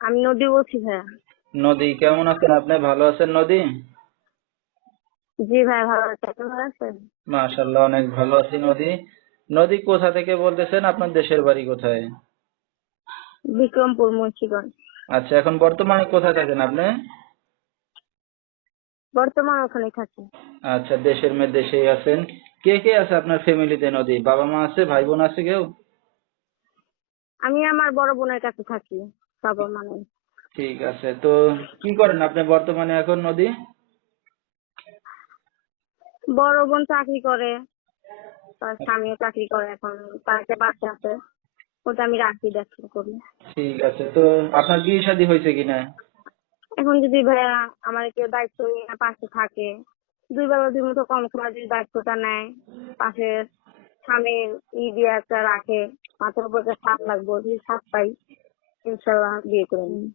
আমি নদী বলছি ভাইয়া। নদী, কেমন আছেন আপনি? ভালো আছেন নদী? জি ভাই, ভালো আছে, আপনি ভালো আছেন? মাশাআল্লাহ, অনেক ভালো আছি নদী। নদী, কোথা থেকে বলতেছেন? আপনার দেশের বাড়ি কোথায়? বিক্রমপুর, মুন্সিগঞ্জ। আচ্ছা, এখন বর্তমানে কোথায় থাকেন আপনি? বর্তমান ওখানে থাকি। আচ্ছা, দেশের মেয়ে দেশেই আছেন। কে কে আছে আপনার ফ্যামিলিতে নদী? বাবা মা আছে, ভাই বোন আছে কেউ? আমি আমার বড় বোনের কাছে থাকি, বাবা মানে। ঠিক আছে, তো কি করেন আপনি বর্তমানে এখন নদী? বড় বোন চাকরি করে, তার স্বামীও চাকরি করে, এখন তার একটা বাচ্চা আছে, ওটা আমি রাখি, দেখা করি। ঠিক আছে, তো আপনার বিয়ে শাদী হয়েছে কিনা? এখন যদি ভাইয়া আমার কেউ দায়িত্ব নিয়ে পাশে থাকে, দুই বেলা দুই মতো কম সময় যদি দায়িত্বটা নেয়, পাশে স্বামীর দিয়ে একটা রাখে, মাথার উপর একটা ছাদ লাগবে, যদি ছাদ পাই ইনশাল্লাহ বিয়ে করে নিই।